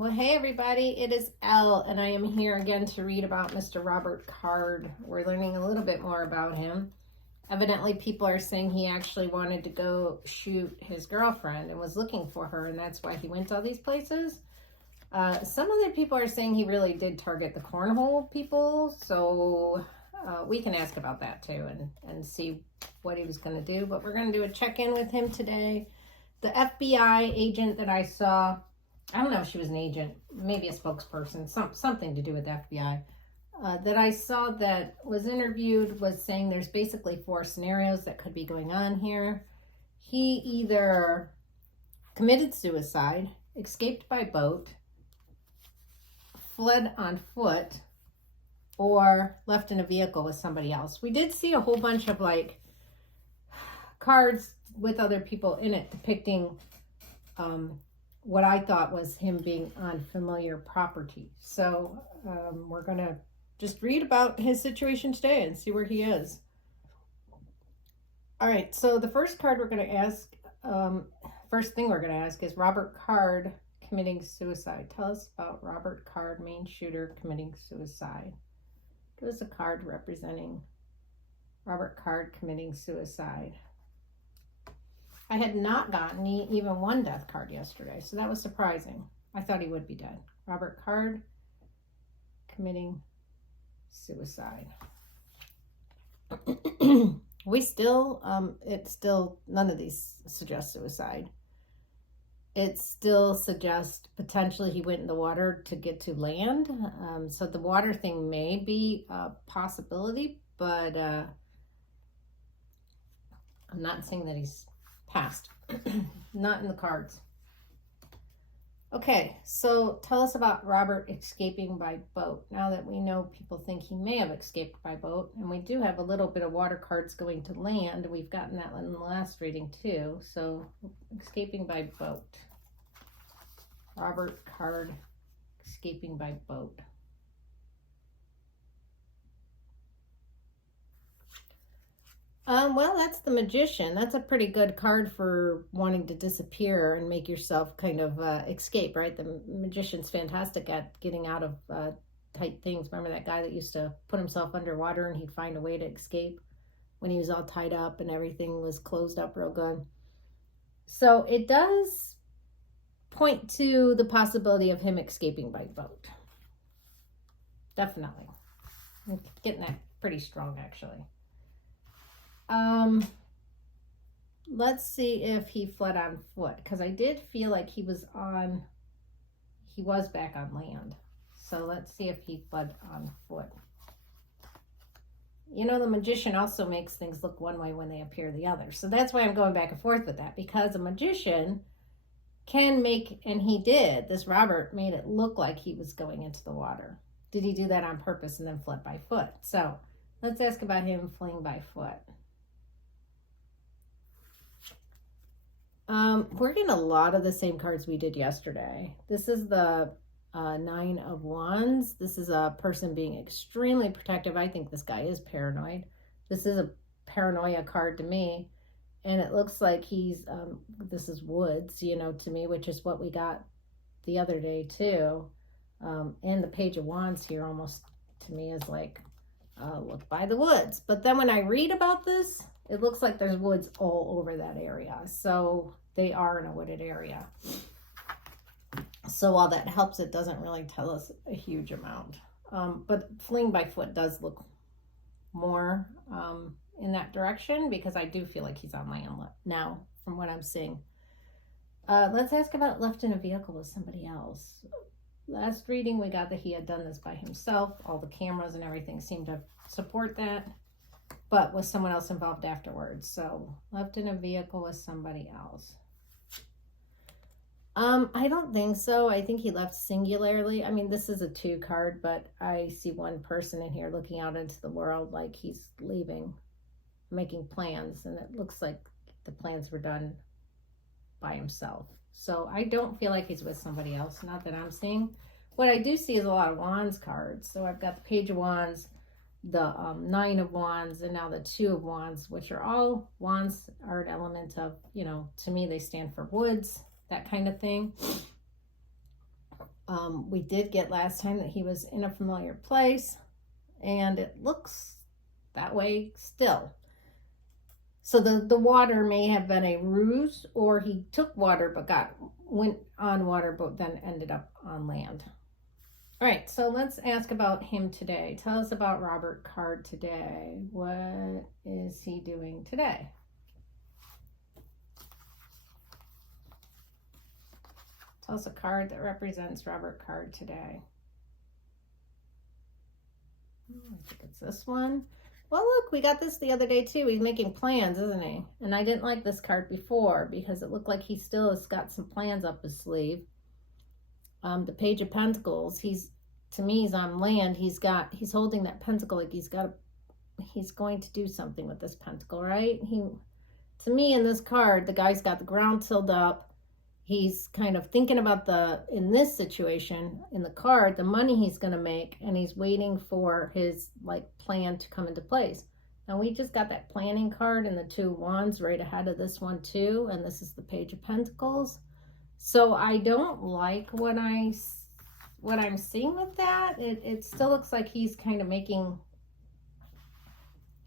Well, hey everybody, it is Elle, and I am here again to read about Mr. Robert Card. We're learning a little bit more about him. Evidently, people are saying he actually wanted to go shoot his girlfriend and was looking for her, and that's why he went to all these places. Some other people are saying he really did target the cornhole people, so we can ask about that too and see what he was going to do. But we're going to do a check-in with him today. The FBI agent that I saw, I don't know if she was an agent, maybe a spokesperson, something to do with the FBI, that I saw that was interviewed was saying there's basically 4 scenarios that could be going on here. He either committed suicide, escaped by boat, fled on foot, or left in a vehicle with somebody else. We did see a whole bunch of like cards with other people in it depicting what I thought was him being on familiar property. So we're going to just read about his situation today and see where he is. All right, so the first card we're going to ask, first thing we're going to ask is Robert Card committing suicide. Tell us about Robert Card, Maine shooter, committing suicide. Give us a card representing Robert Card committing suicide. I had not gotten even one death card yesterday, so that was surprising. I thought he would be dead. Robert Card committing suicide. We still, none of these suggest suicide. It still suggests potentially he went in the water to get to land. So the water thing may be a possibility, but I'm not saying that he's passed. Not in the cards. Okay, so tell us about Robert escaping by boat. Now that we know people think he may have escaped by boat, and we do have a little bit of water cards going to land. We've gotten that in the last reading too. So escaping by boat. Robert Card escaping by boat. Well, that's the Magician. That's a pretty good card for wanting to disappear and make yourself kind of escape, right? The Magician's fantastic at getting out of tight things. Remember that guy that used to put himself underwater and he'd find a way to escape when he was all tied up and everything was closed up real good. So it does point to the possibility of him escaping by boat. Definitely. I'm getting that pretty strong, actually. Let's see if he fled on foot, because I did feel like he was back on land. So let's see if he fled on foot. You know, the Magician also makes things look one way when they appear the other. So that's why I'm going back and forth with that, because a Magician can make, and he did, this Robert made it look like he was going into the water. Did he do that on purpose and then fled by foot? So let's ask about him fleeing by foot. We're getting a lot of the same cards we did yesterday. This is the 9 of Wands. This is a person being extremely protective. I think this guy is paranoid. This is a paranoia card to me. And it looks like he's, this is woods, you know, to me, which is what we got the other day too. And the Page of Wands here almost to me is like, look by the woods. But then when I read about this, it looks like there's woods all over that area. So they are in a wooded area. So while that helps, it doesn't really tell us a huge amount. But fleeing by foot does look more in that direction, because I do feel like he's on land now from what I'm seeing. Let's ask about left in a vehicle with somebody else. Last reading, we got that he had done this by himself. All the cameras and everything seemed to support that. But was someone else involved afterwards? So left in a vehicle with somebody else. I don't think so. I think he left singularly. I mean, this is a 2 card, but I see one person in here looking out into the world like he's leaving, making plans, and it looks like the plans were done by himself. So I don't feel like he's with somebody else, not that I'm seeing. What I do see is a lot of Wands cards. So I've got the Page of Wands, the 9 of Wands, and now the 2 of Wands, which are all, Wands are an element of, you know, to me they stand for woods, that kind of thing. We did get last time that he was in a familiar place, and it looks that way still. So the water may have been a ruse, or he took water but went on water but then ended up on land. All right, so let's ask about him today. Tell us about Robert Card today. What is he doing today? Tell us a card that represents Robert Card today. I think it's this one. Well, look, we got this the other day too. He's making plans, isn't he? And I didn't like this card before because it looked like he still has got some plans up his sleeve. The Page of Pentacles, to me, he's on land. He's holding that pentacle like he's going to do something with this pentacle, right? To me, in this card, the guy's got the ground tilled up. He's kind of thinking about in this situation, in the card, the money he's going to make, and he's waiting for his plan to come into place. Now we just got that planning card and the Two of Wands right ahead of this one too, and this is the Page of Pentacles. So I don't like what I'm seeing with that. It still looks like he's kind of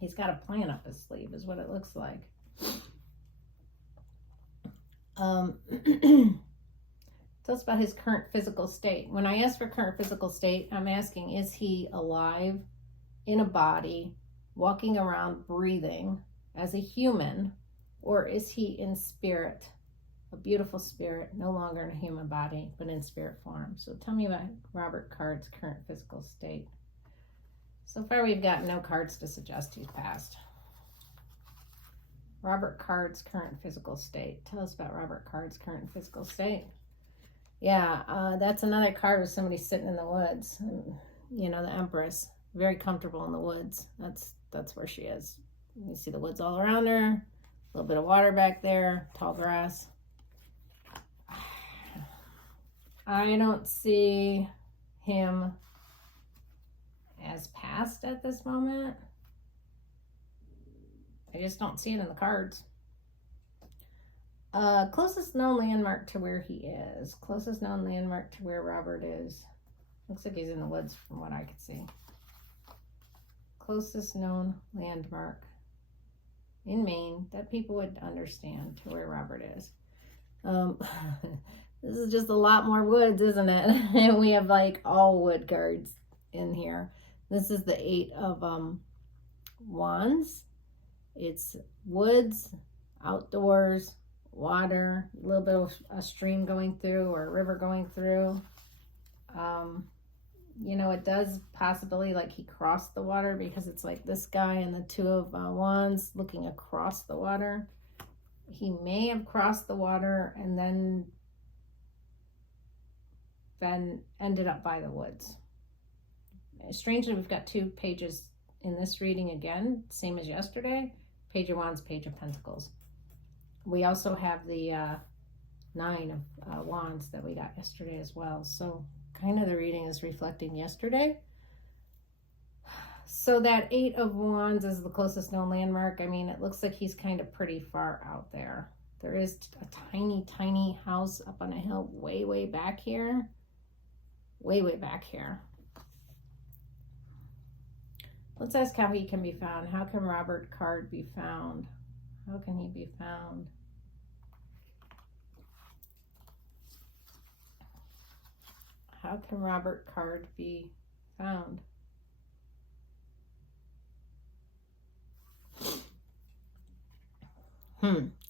he's got a plan up his sleeve is what it looks like. Tell us about his current physical state. When I ask for current physical state, I'm asking, is he alive, in a body, walking around, breathing as a human, or is he in spirit, a beautiful spirit, no longer in a human body, but in spirit form? So tell me about Robert Card's current physical state. So far, we've got no cards to suggest he's passed. Robert Card's current physical state. Tell us about Robert Card's current physical state. Yeah, that's another card of somebody sitting in the woods. You know, the Empress, very comfortable in the woods. That's where she is. You see the woods all around her, a little bit of water back there, tall grass. I don't see him as passed at this moment. I just don't see it in the cards. Closest known landmark to where he is. Closest known landmark to where Robert is. Looks like he's in the woods from what I could see. Closest known landmark in Maine that people would understand to where Robert is. This is just a lot more woods, isn't it? And we have all wood cards in here. This is the Eight of Wands. It's woods, outdoors, water, a little bit of a stream going through or a river going through. You know, it does possibly he crossed the water because it's this guy and the Two of Wands looking across the water. He may have crossed the water and then ended up by the woods. Strangely, we've got two pages in this reading again, same as yesterday. Page of Wands, Page of Pentacles. We also have the Nine of Wands that we got yesterday as well. So kind of the reading is reflecting yesterday. So that Eight of Wands is the closest known landmark. I mean, it looks like he's kind of pretty far out there. There is a tiny, tiny house up on a hill way, way back here. Way, way back here. Let's ask how he can be found. How can Robert Card be found? How can he be found? How can Robert Card be found?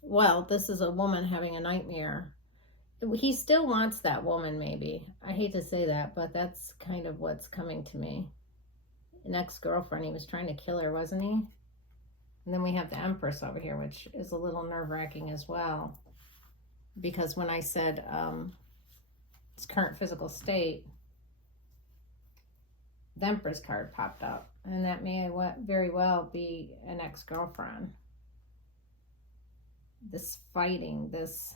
Well, this is a woman having a nightmare. He still wants that woman, maybe. I hate to say that, but that's kind of what's coming to me. An ex-girlfriend, he was trying to kill her, wasn't he? And then we have the Empress over here, which is a little nerve-wracking as well. Because when I said its current physical state, the Empress card popped up. And that may very well be an ex-girlfriend. This fighting, this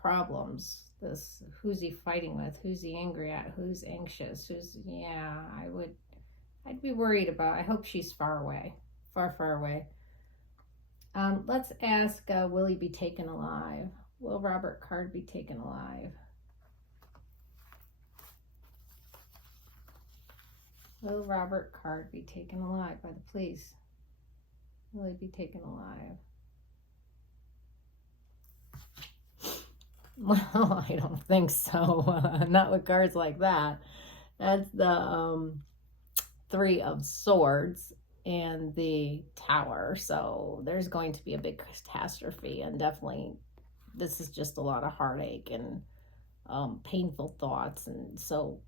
problems, this who's he fighting with, who's he angry at, who's anxious, I'd be worried about. I hope she's far away, far away. Let's ask, will he be taken alive? Will Robert Card be taken alive? Will Robert Card be taken alive by the police? Will he be taken alive? Well, I don't think so. Not with cards like that. That's the Three of Swords and the Tower. So there's going to be a big catastrophe, and definitely this is just a lot of heartache and painful thoughts. And so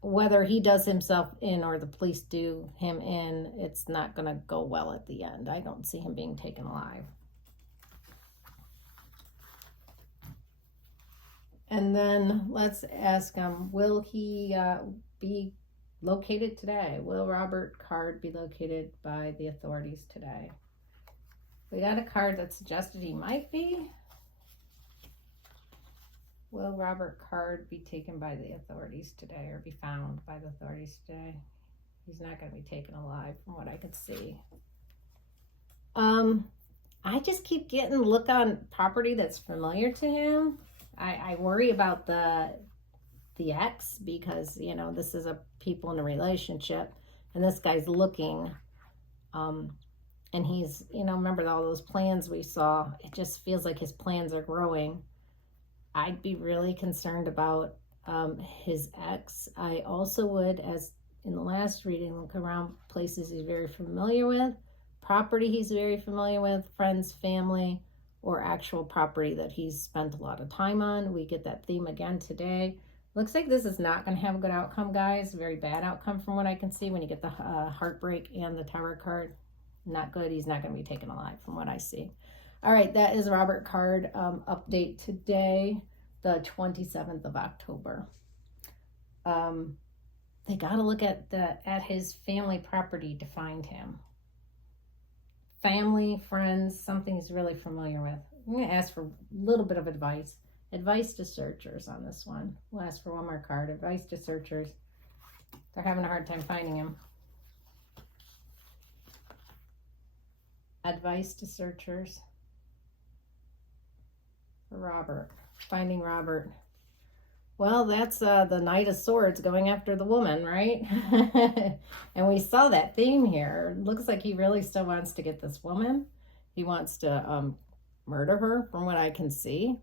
whether he does himself in or the police do him in, it's not going to go well at the end. I don't see him being taken alive. And then let's ask him, will he be located today? Will Robert Card be located by the authorities today? We got a card that suggested he might be. Will Robert Card be taken by the authorities today, or be found by the authorities today? He's not going to be taken alive from what I can see. I just keep getting look on property that's familiar to him. I worry about the ex, because, you know, this is a people in a relationship, and this guy's looking, and he's, you know, remember all those plans we saw? It just feels like his plans are growing. I'd be really concerned about his ex. I also would, as in the last reading, look around places he's very familiar with, property he's very familiar with, friends, family, or actual property that he's spent a lot of time on. We get that theme again today. Looks like this is not going to have a good outcome, guys. Very bad outcome from what I can see when you get the heartbreak and the Tower card. Not good. He's not going to be taken alive from what I see. All right, that is Robert Card update today, the 27th of October. They got to look at his family property to find him. Family, friends, something he's really familiar with. I'm going to ask for a little bit of advice. Advice to searchers on this one. We'll ask for one more card. Advice to searchers. They're having a hard time finding him. Advice to searchers. For Robert. Finding Robert. Well, that's the Knight of Swords going after the woman, right? And we saw that theme here. It looks like he really still wants to get this woman. He wants to murder her, from what I can see.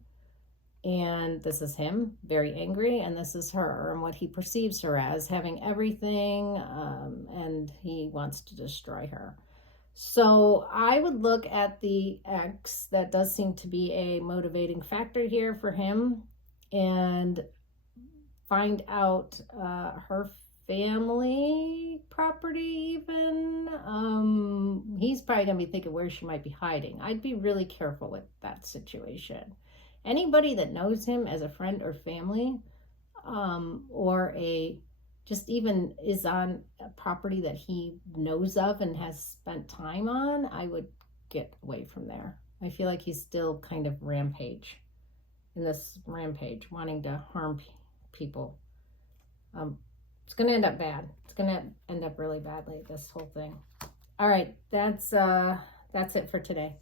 And this is him, very angry, and this is her, and what he perceives her as, having everything, and he wants to destroy her. So I would look at the ex. That does seem to be a motivating factor here for him, and find out her family property even. He's probably going to be thinking where she might be hiding. I'd be really careful with that situation. Anybody that knows him as a friend or family, or just even is on a property that he knows of and has spent time on, I would get away from there. I feel like he's still kind of in this rampage, wanting to harm people. It's going to end up bad. It's going to end up really badly, this whole thing. All right, that's it for today.